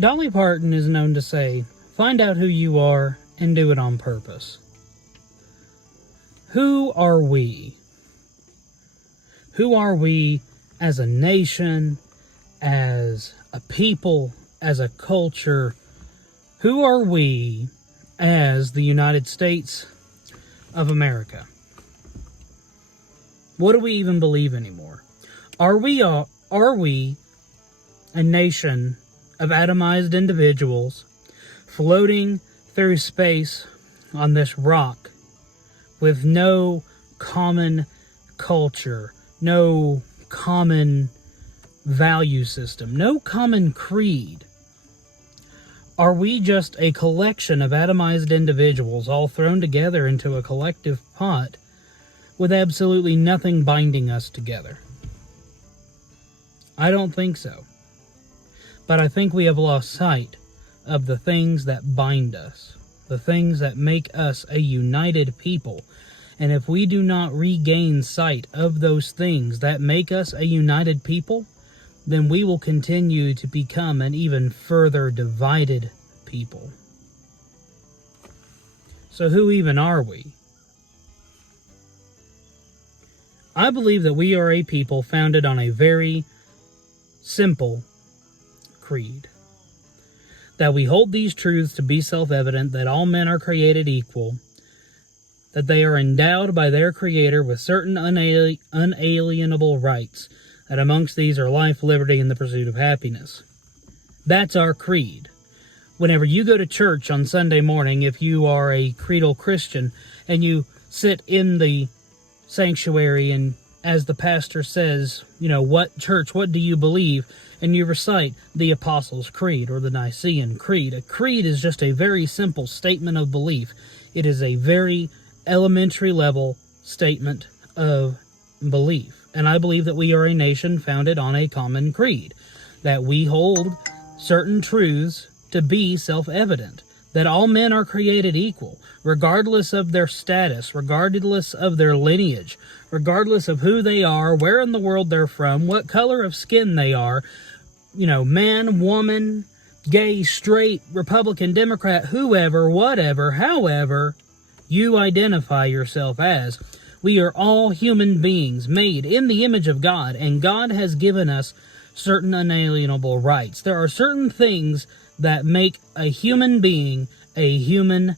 Dolly Parton is known to say, "Find out who you are and do it on purpose." Who are we? Who are we as a nation, as a people, as a culture? Who are we as the United States of America? What do we even believe anymore? Are we a nation of atomized individuals floating through space on this rock with no common culture, no common value system, no common creed? Are we just a collection of atomized individuals all thrown together into a collective pot with absolutely nothing binding us together? I don't think so. But I think we have lost sight of the things that bind us, the things that make us a united people. And if we do not regain sight of those things that make us a united people, then we will continue to become an even further divided people. So who even are we? I believe that we are a people founded on a very simple creed. That we hold these truths to be self-evident, that all men are created equal, that they are endowed by their Creator with certain unalienable rights, that amongst these are life, liberty, and the pursuit of happiness. That's our creed. Whenever you go to church on Sunday morning, if you are a creedal Christian, and you sit in the sanctuary, and as the pastor says, what do you believe? And you recite the Apostles' Creed or the Nicene Creed. A creed is just a very simple statement of belief. It is a very elementary level statement of belief. And I believe that we are a nation founded on a common creed. That we hold certain truths to be self-evident. That all men are created equal, regardless of their status, regardless of their lineage, regardless of who they are, where in the world they're from, what color of skin they are, man, woman, gay, straight, Republican, Democrat, whoever, whatever, however you identify yourself as. We are all human beings made in the image of God, and God has given us certain unalienable rights. There are certain things that make a human being a human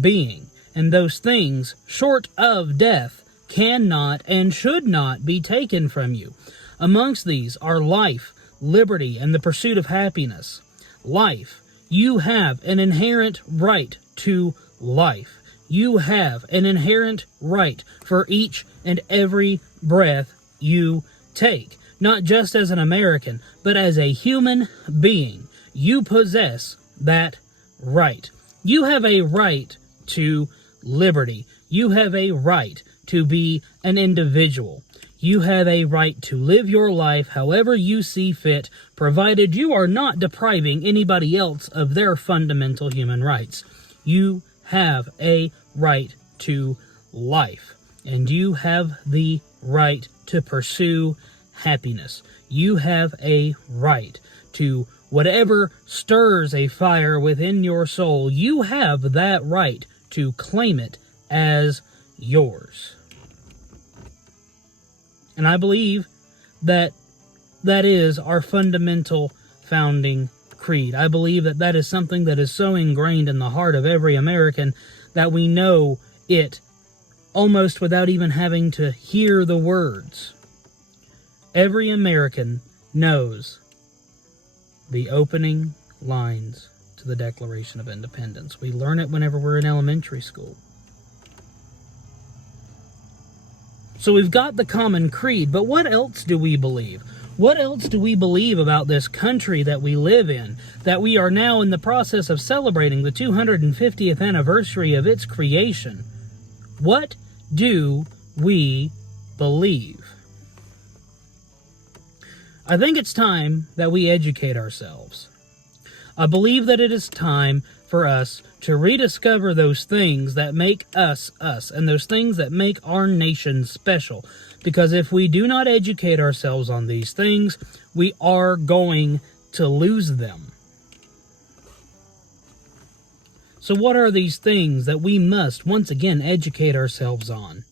being. And those things, short of death, cannot and should not be taken from you. Amongst these are life, liberty, and the pursuit of happiness. Life. You have an inherent right to life. You have an inherent right for each and every breath you take. Not just as an American, but as a human being. You possess that right. You have a right to liberty. You have a right to be an individual. You have a right to live your life however you see fit, provided you are not depriving anybody else of their fundamental human rights. You have a right to life, and you have the right to pursue happiness. You have a right to whatever stirs a fire within your soul. You have that right to claim it as yours. And I believe that is our fundamental founding creed. I believe that is something that is so ingrained in the heart of every American that we know it almost without even having to hear the words. Every American knows the opening lines to the Declaration of Independence. We learn it whenever we're in elementary school. So we've got the common creed, but what else do we believe? What else do we believe about this country that we live in, that we are now in the process of celebrating the 250th anniversary of its creation? What do we believe? I think it's time that we educate ourselves. I believe that it is time for us to rediscover those things that make us us, and those things that make our nation special. Because if we do not educate ourselves on these things, we are going to lose them. So what are these things that we must, once again, educate ourselves on?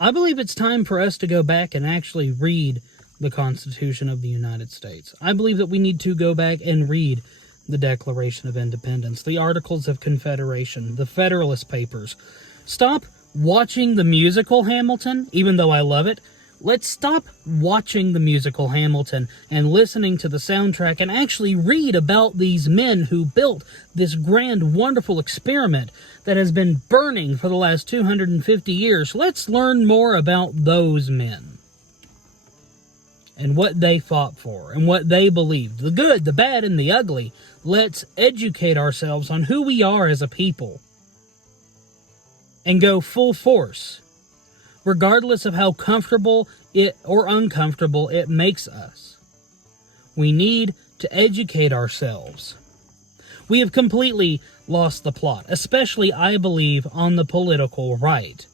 I believe it's time for us to go back and actually read the Constitution of the United States. I believe that we need to go back and read the Declaration of Independence, the Articles of Confederation, the Federalist Papers. Stop watching the musical Hamilton, even though I love it. Let's stop watching the musical Hamilton and listening to the soundtrack and actually read about these men who built this grand, wonderful experiment that has been burning for the last 250 years. Let's learn more about those men and what they fought for and what they believed. The good, the bad, and the ugly. Let's educate ourselves on who we are as a people and go full force, regardless of how comfortable it or uncomfortable it makes us. We need to educate ourselves. We have completely lost the plot, especially, I believe, on the political right.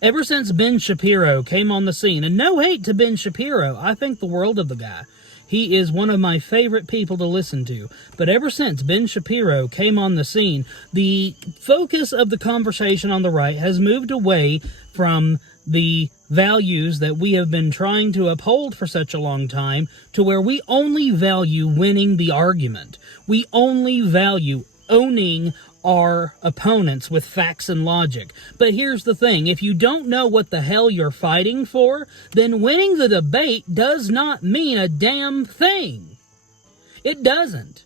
Ever since Ben Shapiro came on the scene, and no hate to Ben Shapiro, I think the world of the guy. He is one of my favorite people to listen to. But ever since Ben Shapiro came on the scene, the focus of the conversation on the right has moved away from the values that we have been trying to uphold for such a long time to where we only value winning the argument. We only value owning our opponents with facts and logic. But here's the thing, if you don't know what the hell you're fighting for, then winning the debate does not mean a damn thing. It doesn't.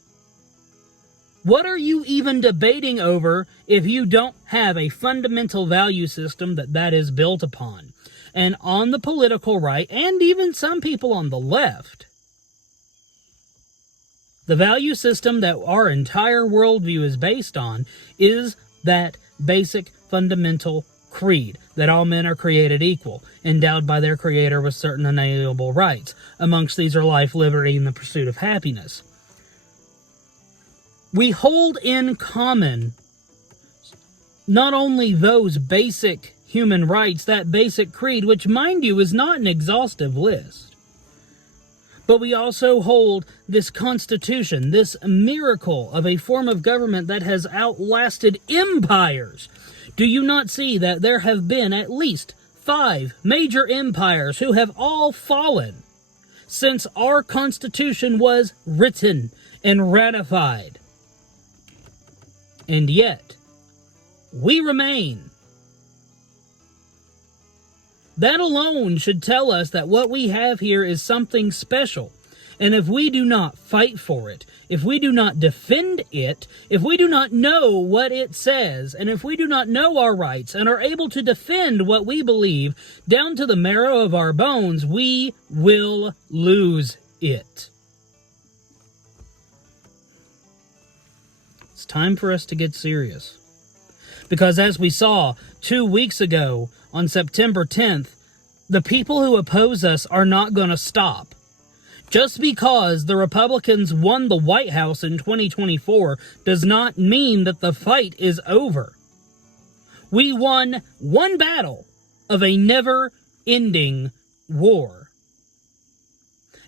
What are you even debating over if you don't have a fundamental value system that is built upon? And on the political right, and even some people on the left, the value system that our entire worldview is based on is that basic fundamental creed that all men are created equal, endowed by their Creator with certain unalienable rights. Amongst these are life, liberty, and the pursuit of happiness. We hold in common not only those basic human rights, that basic creed, which, mind you, is not an exhaustive list, but we also hold this Constitution, this miracle of a form of government that has outlasted empires. Do you not see that there have been at least 5 major empires who have all fallen since our Constitution was written and ratified? And yet, we remain. That alone should tell us that what we have here is something special. And if we do not fight for it, if we do not defend it, if we do not know what it says, and if we do not know our rights and are able to defend what we believe down to the marrow of our bones, we will lose it. It's time for us to get serious. Because as we saw 2 weeks ago, on September 10th, the people who oppose us are not going to stop. Just because the Republicans won the White House in 2024 does not mean that the fight is over. We won one battle of a never-ending war.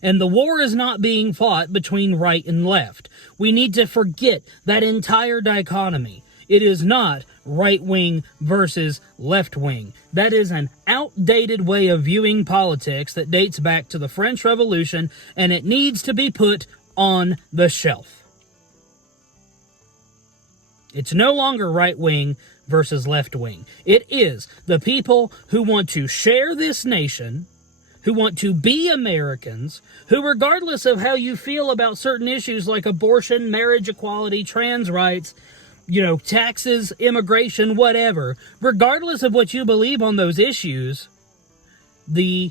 And the war is not being fought between right and left. We need to forget that entire dichotomy. It is not right-wing versus left-wing. That is an outdated way of viewing politics that dates back to the French Revolution, and it needs to be put on the shelf. It's no longer right-wing versus left-wing. It is the people who want to share this nation, who want to be Americans, who, regardless of how you feel about certain issues like abortion, marriage equality, trans rights, taxes, immigration, whatever, regardless of what you believe on those issues, the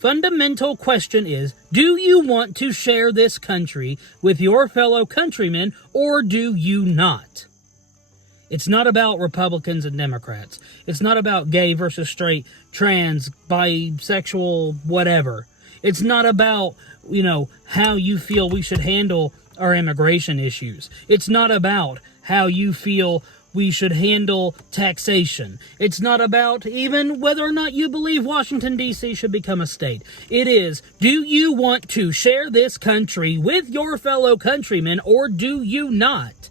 fundamental question is, do you want to share this country with your fellow countrymen, or do you not? It's not about Republicans and Democrats. It's not about gay versus straight, trans, bisexual, whatever. It's not about, how you feel we should handle our immigration issues. It's not about how you feel we should handle taxation. It's not about even whether or not you believe Washington, D.C. should become a state. It is, do you want to share this country with your fellow countrymen, or do you not?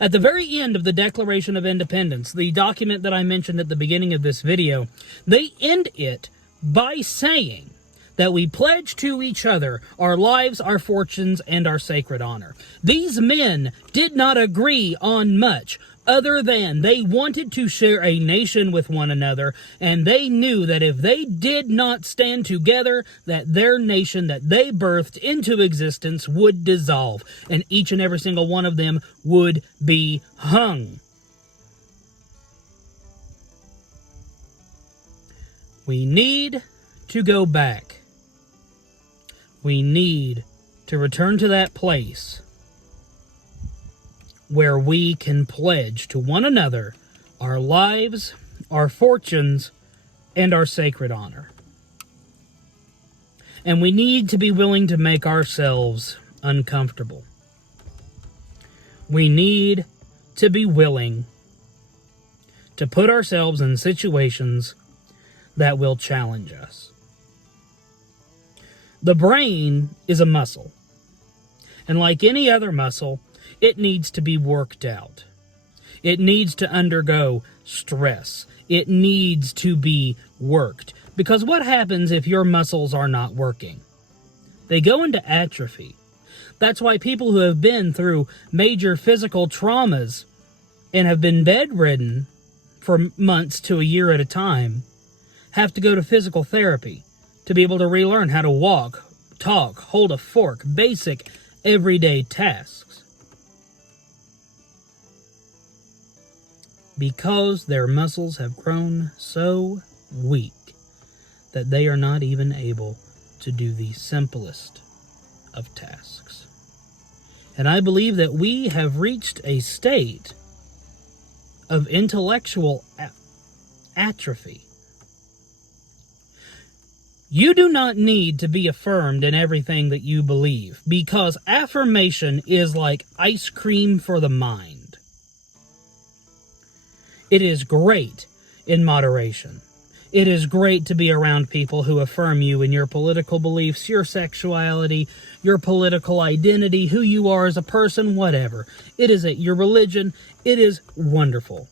At the very end of the Declaration of Independence, the document that I mentioned at the beginning of this video, they end it by saying that we pledge to each other our lives, our fortunes, and our sacred honor. These men did not agree on much, other than they wanted to share a nation with one another, and they knew that if they did not stand together, that their nation that they birthed into existence would dissolve, and each and every single one of them would be hung. We need to go back. We need to return to that place where we can pledge to one another our lives, our fortunes, and our sacred honor. And we need to be willing to make ourselves uncomfortable. We need to be willing to put ourselves in situations that will challenge us. The brain is a muscle, and like any other muscle, it needs to be worked out. It needs to undergo stress. It needs to be worked. Because what happens if your muscles are not working? They go into atrophy. That's why people who have been through major physical traumas and have been bedridden for months to a year at a time have to go to physical therapy to be able to relearn how to walk, talk, hold a fork, basic everyday tasks. Because their muscles have grown so weak that they are not even able to do the simplest of tasks. And I believe that we have reached a state of intellectual atrophy. You do not need to be affirmed in everything that you believe, because affirmation is like ice cream for the mind. It is great in moderation. It is great to be around people who affirm you in your political beliefs, your sexuality, your political identity, who you are as a person, whatever. It is your religion. It is wonderful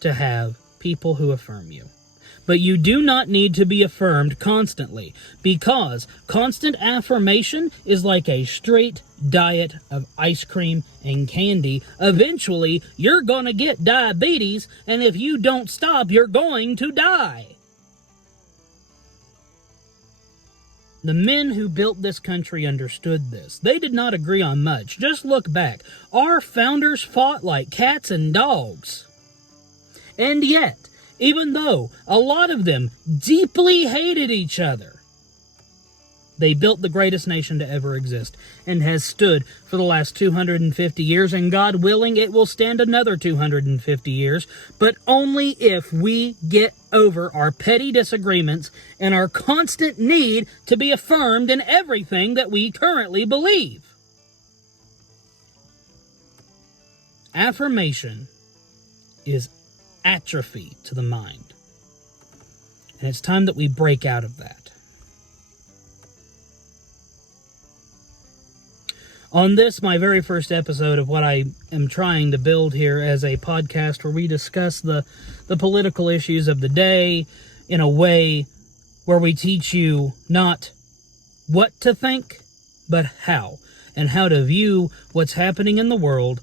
to have people who affirm you. But you do not need to be affirmed constantly, because constant affirmation is like a straight diet of ice cream and candy. Eventually, you're going to get diabetes, and if you don't stop, you're going to die. The men who built this country understood this. They did not agree on much. Just look back. Our founders fought like cats and dogs. And yet, even though a lot of them deeply hated each other, they built the greatest nation to ever exist, and has stood for the last 250 years, and God willing, it will stand another 250 years, but only if we get over our petty disagreements and our constant need to be affirmed in everything that we currently believe. Affirmation is atrophy to the mind. And it's time that we break out of that. On this, my very first episode of what I am trying to build here as a podcast where we discuss the political issues of the day in a way where we teach you not what to think, but how, and how to view what's happening in the world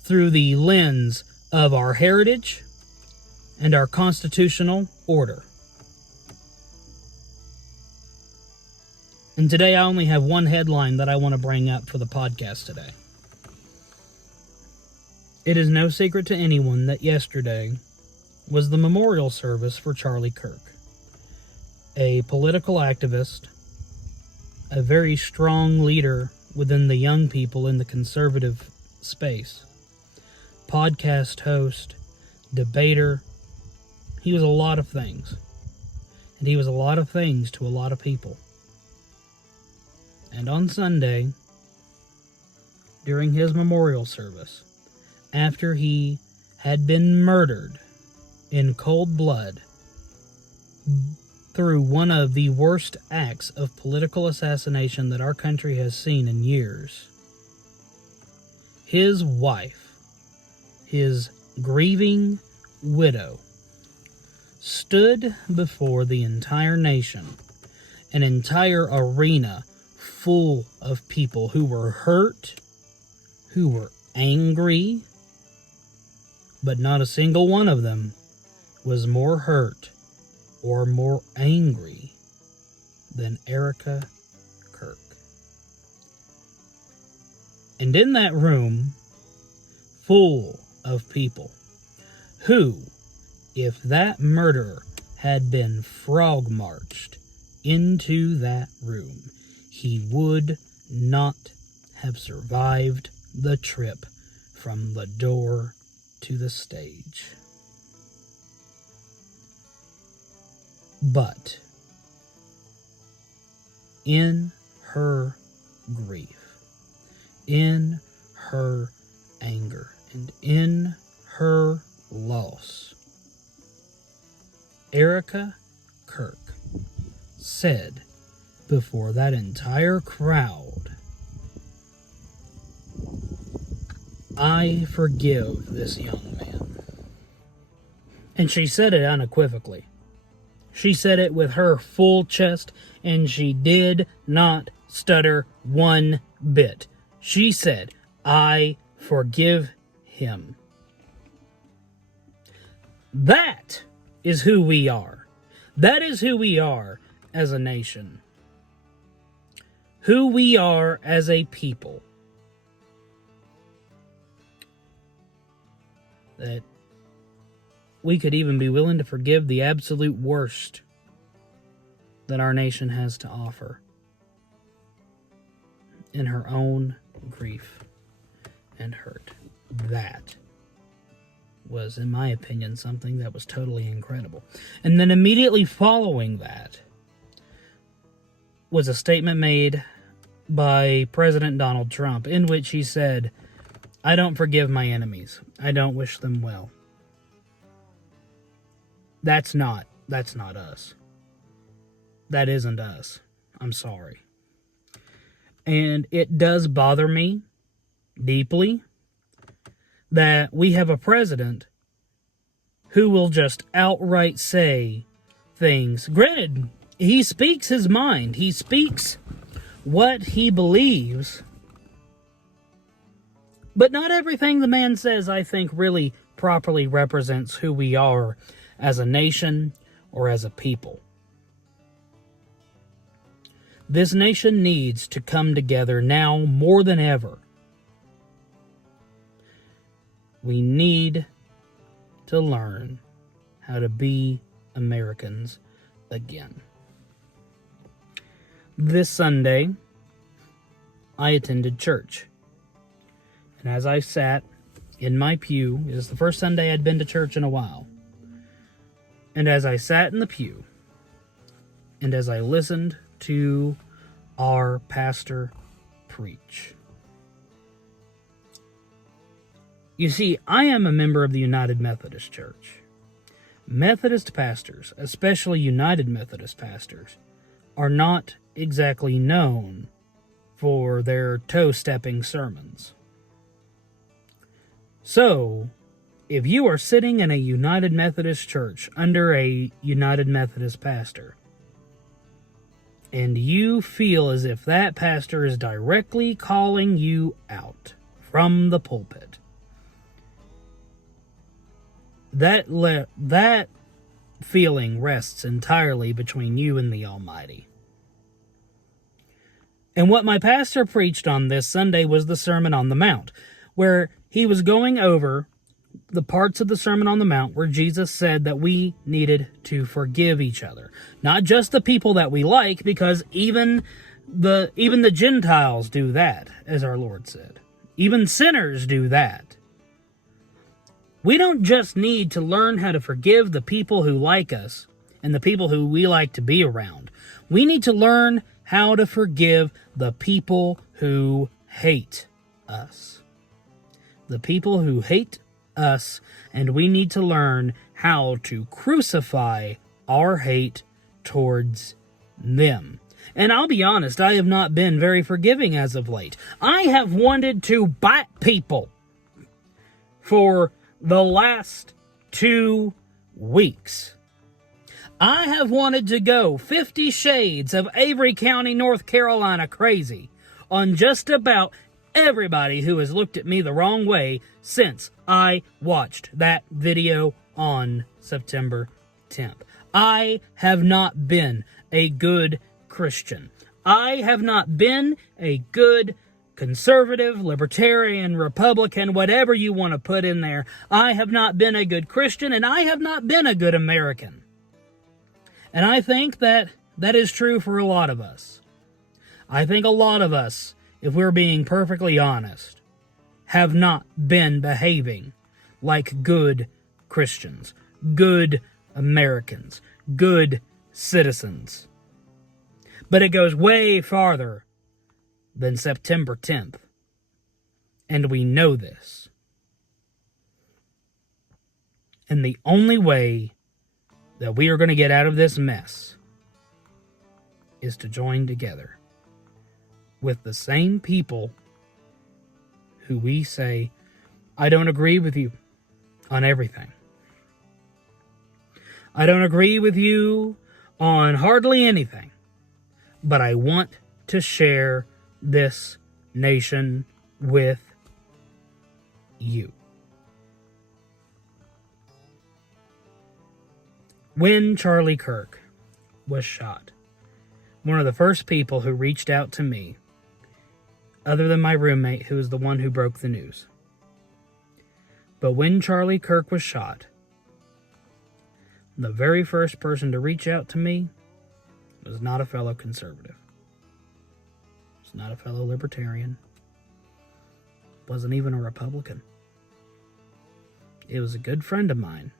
through the lens of our heritage and our constitutional order. And today I only have one headline that I want to bring up for the podcast today. It is no secret to anyone that yesterday was the memorial service for Charlie Kirk, a political activist, a very strong leader within the young people in the conservative space, podcast host, debater. He was a lot of things. And he was a lot of things to a lot of people. And on Sunday, during his memorial service, after he had been murdered in cold blood through one of the worst acts of political assassination that our country has seen in years, his wife his grieving widow, stood before the entire nation, an entire arena full of people who were hurt, who were angry, but not a single one of them was more hurt or more angry than Erika Kirk. And in that room, full of people who, if that murderer had been frog-marched into that room, he would not have survived the trip from the door to the stage. But in her grief, in her anger, and in her loss, Erika Kirk said before that entire crowd, "I forgive this young man." And she said it unequivocally. She said it with her full chest, and she did not stutter one bit. She said, "I forgive him." That is who we are. That is who we are as a nation. Who we are as a people. That we could even be willing to forgive the absolute worst that our nation has to offer in her own grief and hurt. That was, in my opinion, something that was totally incredible. And then immediately following that was a statement made by President Donald Trump in which he said, "I don't forgive my enemies. I don't wish them well." That's not us. That isn't us. I'm sorry. And it does bother me deeply that we have a president who will just outright say things. Granted, he speaks his mind. He speaks what he believes. But not everything the man says, I think, really properly represents who we are as a nation or as a people. This nation needs to come together now more than ever. We need to learn how to be Americans again. This Sunday, I attended church. And as I sat in my pew, it was the first Sunday I'd been to church in a while. And as I sat in the pew, and as I listened to our pastor preach. You see, I am a member of the United Methodist Church. Methodist pastors, especially United Methodist pastors, are not exactly known for their toe-stepping sermons. So, if you are sitting in a United Methodist church under a United Methodist pastor, and you feel as if that pastor is directly calling you out from the pulpit, that feeling rests entirely between you and the Almighty. And what my pastor preached on this Sunday was the Sermon on the Mount, where he was going over the parts of the Sermon on the Mount where Jesus said that we needed to forgive each other. Not just the people that we like, because even the Gentiles do that, as our Lord said. Even sinners do that. We don't just need to learn how to forgive the people who like us and the people who we like to be around. We need to learn how to forgive the people who hate us. The people who hate us, and we need to learn how to crucify our hate towards them. And I'll be honest, I have not been very forgiving as of late. I have wanted to bite people for the last 2 weeks. I have wanted to go 50 Shades of Avery County, North Carolina crazy on just about everybody who has looked at me the wrong way since I watched that video on September 10th. I have not been a good Christian. I have not been a good conservative, libertarian, Republican, whatever you want to put in there. I have not been a good Christian, and I have not been a good American. And I think that is true for a lot of us. I think a lot of us, if we're being perfectly honest, have not been behaving like good Christians, good Americans, good citizens. But it goes way farther than September 10th. And we know this. And the only way that we are going to get out of this mess is to join together with the same people who we say, I don't agree with you on everything. I don't agree with you on hardly anything, but I want to share this nation with you. When Charlie Kirk was shot, one of the first people who reached out to me, other than my roommate, who was the one who broke the news, but when Charlie Kirk was shot, the very first person to reach out to me was not a fellow conservative. Was not a fellow libertarian. Wasn't even a Republican. It was a good friend of mine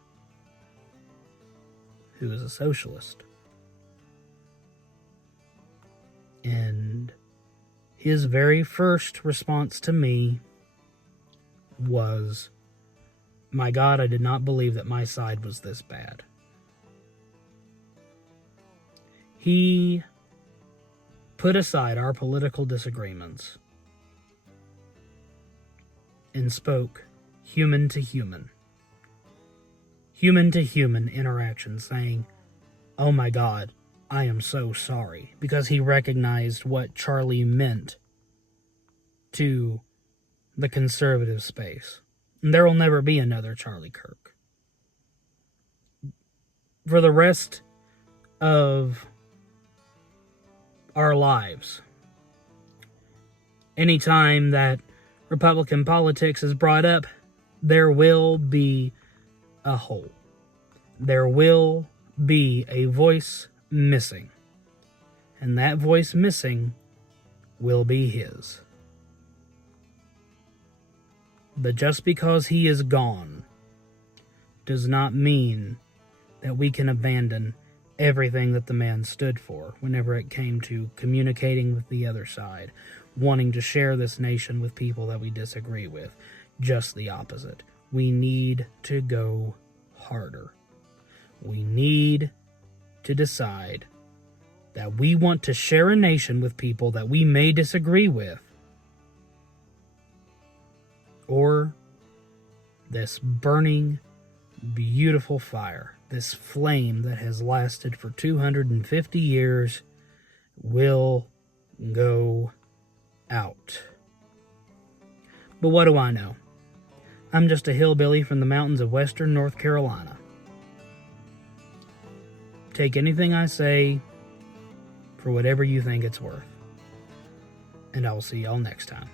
who is a socialist. And his very first response to me was, my God, I did not believe that my side was this bad. He put aside our political disagreements and spoke human to human interaction, saying, oh my God, I am so sorry, because he recognized what Charlie meant to the conservative space. And there will never be another Charlie Kirk. For the rest of our lives, anytime that Republican politics is brought up, there will be a hole. There will be a voice missing. And that voice missing will be his. But just because he is gone does not mean that we can abandon everything that the man stood for whenever it came to communicating with the other side, wanting to share this nation with people that we disagree with. Just the opposite. We need to go harder. We need to decide that we want to share a nation with people that we may disagree with, or this burning, beautiful fire, this flame that has lasted for 250 years, will go out. But what do I know? I'm just a hillbilly from the mountains of western North Carolina. Take anything I say for whatever you think it's worth. And I will see y'all next time.